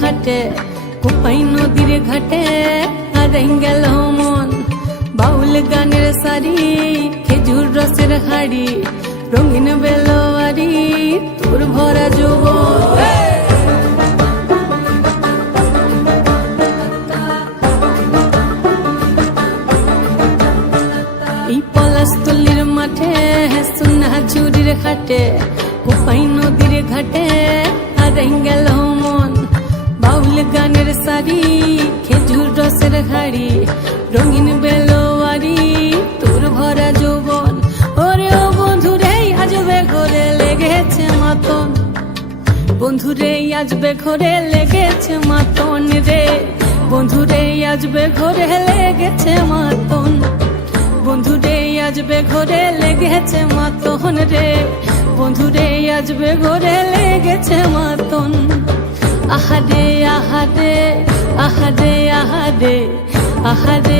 ঘাটে কোপাই নদীর ঘাটে আর গেল মন বাউল গানের সারি খেজুর রসের হাড়ি রঙিন বেলোয়ারি তোর ভরা এই পলাশতলির মাঠে সোনা চুরির ঘাটে কোপাই নদীর ঘাটে আর গেল মন বাউল গানের সারি, খেজুর রসের হাড়ি, রঙিন বেলোয়ারি, তোর ভরা যৌবন। ওরে ও বন্ধুরে আজবে ঘরে লেগেছে মাতন। বন্ধুরে আজবে ঘরে লেগেছে মাতন রে। বন্ধুরে আজবে ঘরে লেগেছে মাতন। বন্ধুরে আজবে ঘরে লেগেছে মাতন রে। বন্ধুরে আজবে ঘরে লেগেছে মাতন। আহারে আহাদে আহাদে আহাদে আহারে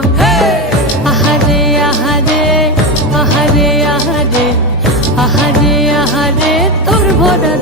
সাহারে তোর ভরা